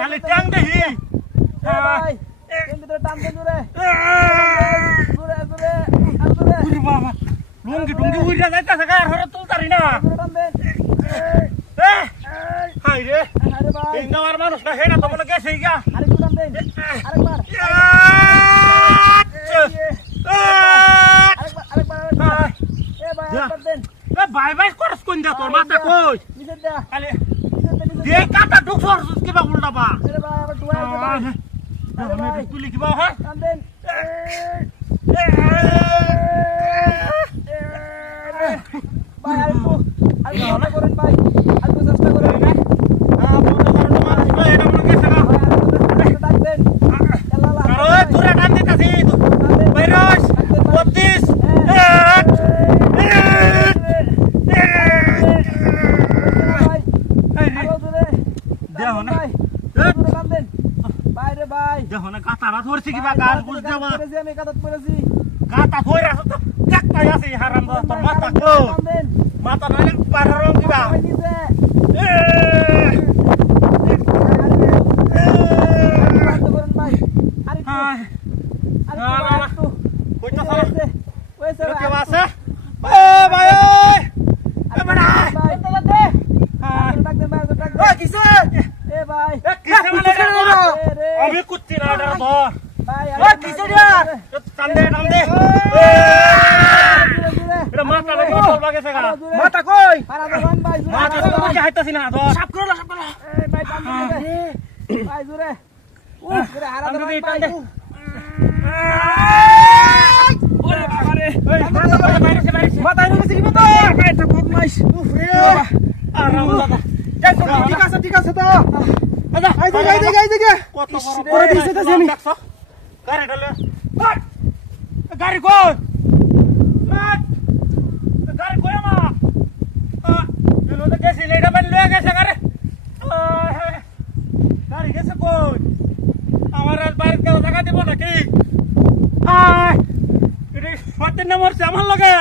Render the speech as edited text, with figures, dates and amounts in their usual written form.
খালি ট্যাং দেখি লুঙ্গি টুঙ্গি উইরা যাইতেছে গায়ের হরে তুলতারি না হাই রে এই নামার মানুষটা হেনা তো বলে গেছে গা বাই বাই করস কোন যা তোর মাথা কই খালি দে কাটা ঢুকছস কিবা উল্টা বা তুলি কিবা হয় দেখো না কাতারা ধরছি কিবা গাছ বুঝতে পার আমি কাটাত পড়েছি কাতা ধরে আছে তো দেখতাই আছে হারাম তোর মাথা কো মাথা নালে পাররম কিবা আমি কুত্তি না ধর কিসে টান্দে টান্দে এটা মাথা লাগে তোর বাগে সেগা মাথা কই মাথা তো বুঝে হাইতাছি না ধর সাপ করো এই ভাই টান্দে ভাই জোরে জোরে হারা ধর ভাই ওরে বাবা রে মাথা এনে গেছে কি মাথা এটা বদমাইশ উফরে আরাম দাদা ঠিক আছে তো আচ্ছা আই দেখে কত বড় দিছে তো আমি গাড়ি ঢালে গাড়ি কই গাড়ি কই মা এলো তো গেছে লেডা বান লয়ে গেছে গাড়ি গেছে কই আমার আজ বাইরে কেউ টাকা দিব নাকি আয় এটা সত্যি নম্বর আমার লগে